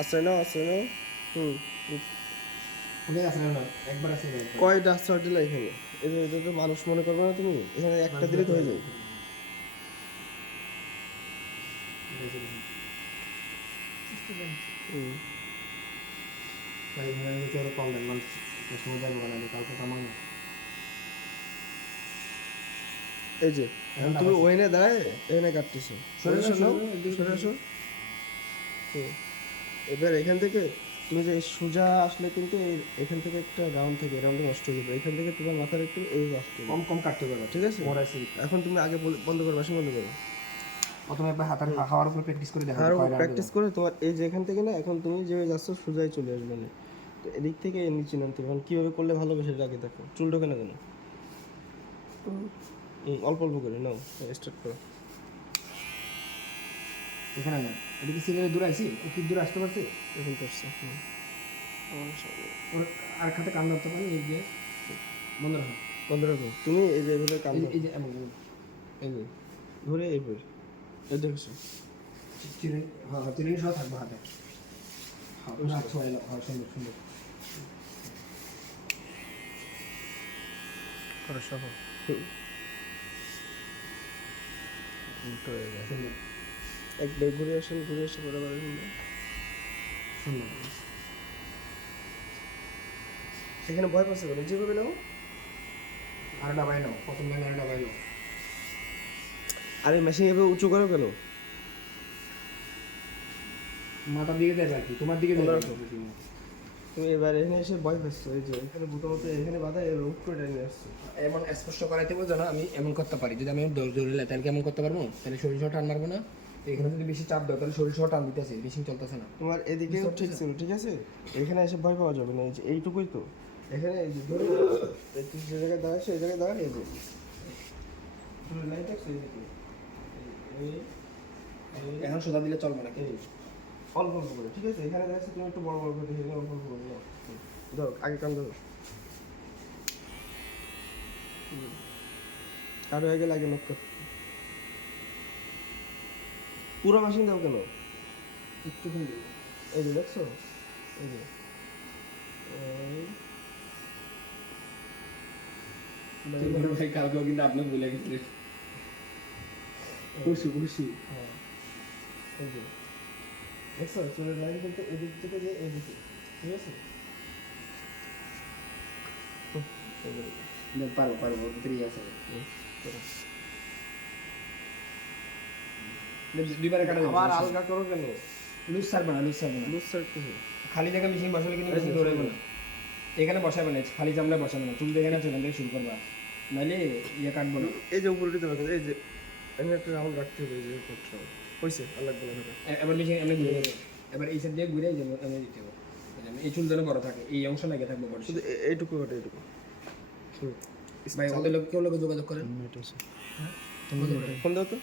আশ্রয় নাও, আশ্রয় নাও। হুম। ওকে আসলে না একবার আসলে কয়টা আশ্রয় দিলে এখানে? এই যে এটা তো মানুষ মনে করবে না তুমি? এখানে একটা দিলে তো হয়ে যায়। হুম। ভাই ধরেন যে কেউ কল দেন মানুষ কাস্টমার যাবো না কালকে কামাং না এই যে এখন তুমি ওখানে দাঁড়ায় এখানে কাটতেছো। সরে সরে নাও, আসো সরে আসো। হুম। এবার এখান থেকে তুমি যে সোজা আসলে কিন্তু এখান থেকে একটা রাউন্ড থেকে রাউন্ডে নষ্ট হয়ে যাবে। এখান থেকে তোমার মাথা রাখতে হবে, এই আসতে হবে। কম কম কাটতে হবে ঠিক আছে? মোরাইছি এখন তুমি আগে বন্ধ করো, মেশিন বন্ধ করো। প্রথমে একবার হাতের খাওয়ার উপর প্র্যাকটিস করে দেখা আর কয়টা প্র্যাকটিস করে তোমার এই যে এখান থেকে না, এখন তুমি যে যাচ্ছ সোজাই চলে আসবে না। তো এদিক থেকে এর নিচে নামতে হবে। এখন কীভাবে করলে ভালো হবে সেটা আগে দেখো। চুল ঢোকে না কেন? অল্প অল্প করে নাও, স্টার্ট করো। এখানে না এদিকে সিরিয়ালে দূরে আইছি ও কি দূরে আসতে পারছে এখন করছে। ওর আর খাতে কান ধরতে পারি এই যে বন্ধ রাখো বন্ধ রাখো। তুমি এই যে এভাবে কাম এই যে এমন এই যে ধরে এইভাবে এই দেখছো। চিনি হ্যাঁ চিনি সহ থাকবো হাতে হ্যাঁ ছয় হ্যাঁ সুন্দর সুন্দর করো সহ। উল্টো হয়ে যায়। সুন্দর একবার ঘুরে আসেন, ঘুরে এসে বরাবর সুন্দর এখানে ভয় পাচ্ছে বলে যেভাবে নাও। আর ডাবাই নাও প্রথম লাইনে আর ডাবাই নাও আরে মেশিন এভাবে উঁচু করো কেন? মাথার দিকে দেয় আর কি তোমার দিকে দেয় তুমি এবার এখানে এসে ভয় পাচ্ছ। এই যে এখানে বুতামতো এখানে বাধা এর উপরে টেনে আসছে। এমন স্পষ্ট করাইতে বলছো না আমি এমন করতে পারি যদি আমি দশ ধরে তাহলে কেমন করতে পারবো তাহলে শরীর সহ টান মারবো না এখানে যদি বেশি চাপ দাও তাহলে শরীর সহ টান দিতেছে বেশি চলতেছে না তোমার এদিকে ঠিক ছিল, ঠিক আছে? এখানে এসে ভয় পাওয়া যাবে না। এই যে এইটুকুই তো এখানে এই যে ধরে তুই যে জায়গায় দাঁড়ায় সেই জায়গায় দাঁড়া। এই যে তুমি লাইন থাকছো এই দিকে। এখন সোজা দিলে চলবে না এই অল্প অল্প করে, ঠিক আছে? এখানে দেখছি তুমি একটু বড় বড় করে দেখে অল্প অল্প করে নাও। ধরো আগে কান ধরো। আর হয়ে গেলে আগে লক্ষ্য। পুরো মেশিন দাও কেন? একটু কিন্তু এই যে দেখছো, এই যে ভাই কালকেও কিন্তু আপনি বলে গেছিলেন খুশি খুশি হ্যাঁ এই যে দেখছো চুলের লাইন বলতে এদিক থেকে যে এদিকে, ঠিক আছে? পারবো পারবো ভিতরেই আছে দুইবারে কাটা আবার আলগা করো কেন? লুজ ছাড়বে না লুজ ছাড়বে না লুজ সাইড থেকে খালি জায়গায় মেশিন বসালে কিন্তু মেশিন ধরবে না এখানে বসাবে না খালি চামড়ায় বসাবে না চুল দেখে না সেখান থেকে শুরু করবা নাহলে ইয়ে কাটবো না এই যে উপরে দিতে পারবে। এই যে এখানে একটা রাউন্ড রাখতে হবে। এই যে করতে হবে। হয়েছে আর লাগবে না এটা। এবার মেশিন এমনি ঘুরে যাবে এবার এই সাইড দিয়ে ঘুরে এমনি দিতে হবে এই চুল যেন বড় থাকে এই অংশ লাগে থাকবে বড় শুধু এইটুকু কাটে, এইটুকু। ভাই ওদের লোক কেউ লোকে যোগাযোগ করেন ফোন দাও তো।